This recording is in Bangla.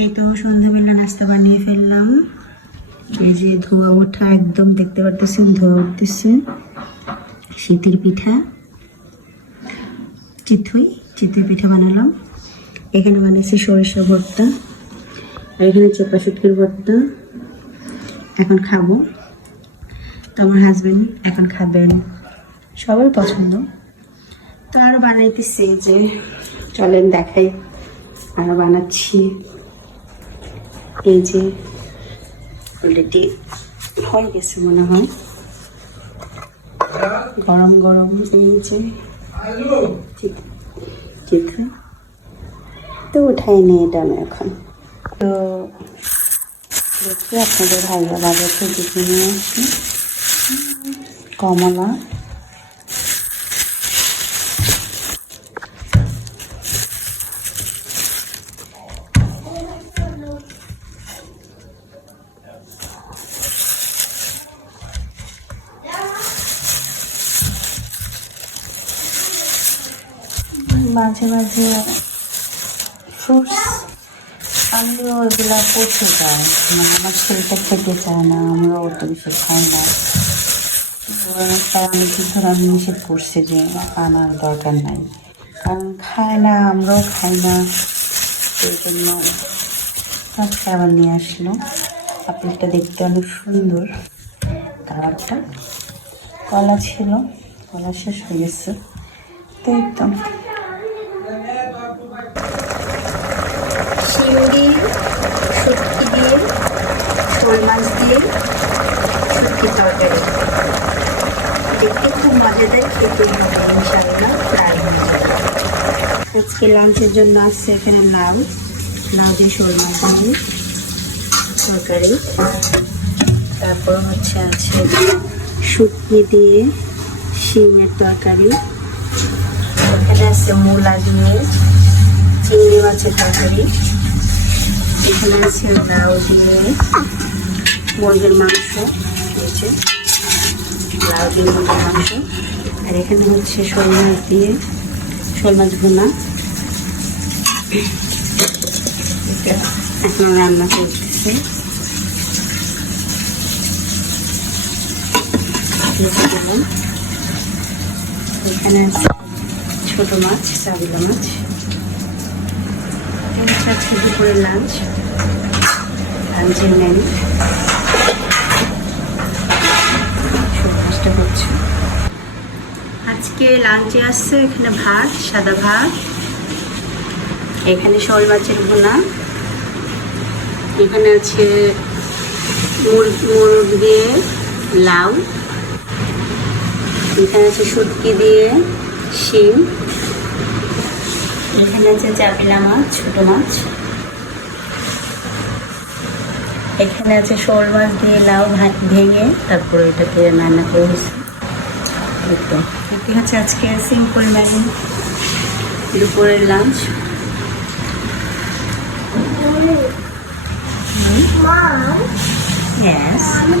এই তো সন্ধ্যাবেলা নাস্তা বানিয়ে ফেললাম। এই যে ধোয়া ওঠা, একদম দেখতে পারতেছেন ধোয়া উঠতেছে। শীতের পিঠা, চিতই পিঠা বানালাম। এখানে বানিয়েছি সরিষা ভর্তা, আর এখানে চেপা শুটকির ভর্তা। এখন খাবো, তো আমার হাজবেন্ড এখন খাবেন, সবার পছন্দ। তো আরো বানাইতেছি, যে চলেন দেখাই আরো বানাচ্ছি। এই যে অলরেডি হয়ে গেছে মনে হয়, গরম গরম। এই যে চিতই তো উঠাই নিয়ে এটা আমি এখন। তো দেখি আপনাদের ভাইয়া বাজার থেকে কিনে আসি কমলা, মাঝে মাঝে ফ্রুটস আনলেও এগুলা পচে যায়, মানে আমার ছেলেটা খেতে চায় না, আমরা অত বেশি খাই না। তাই অনেকদিন ধরে আমি নিষেধ করছি যে আনার দরকার নাই, কারণ খায় না, আমরাও খাই না। সেই জন্য আজকে আবার নিয়ে আসলো। আপেলটা দেখতে অনেক সুন্দর, কালারটা। কলা ছিল, কলা শেষ হয়ে গেছে, তো একদম শিউরি শুটকি দিয়ে, শোল মাছ দিয়ে শুটকির তরকারি। দেখতে খুব মজাদার, খেতে হবে ইনশাআল্লাহ। ট্রাই আজকে লাঞ্চের জন্য আসছে এখানে লাউ দিয়ে শোল মাছ দিয়ে তরকারি। তারপর হচ্ছে আছে শুটকি দিয়ে শিমের তরকারি। এখানে আছে মূলা দিয়ে চিংড়ি মাছের তরকারি। এখানে আছে লাউ দিয়ে মুরগির মাংস, লাউ দিয়ে মুরগির মাংস। আর এখানে হচ্ছে শোল মাছ ভুনা। এটা এখন রান্না করতেছে। এখানে আছে ছোট মাছ, চাবিলা মাছ। আজকে দুপুরের লাঞ্চের মেনু কাজটা হচ্ছে। আজকে লাঞ্চে আসছে এখানে ভাত, সাদা ভাত, এখানে শোল মাছের ভুনা, এখানে আছে মুরগ দিয়ে লাউ, এখানে আছে শুটকি দিয়ে শিম, এখানে আছে চাপিলা মাছ, ছোট মাছ, এখানে আছে শোল মাছ দিয়ে লাউ ভেঙে তারপরে এটাকে রান্না করে হয়েছে। এটি হচ্ছে আজকে সিম্পল মেনু, দুপুরের লাঞ্চ। Yes.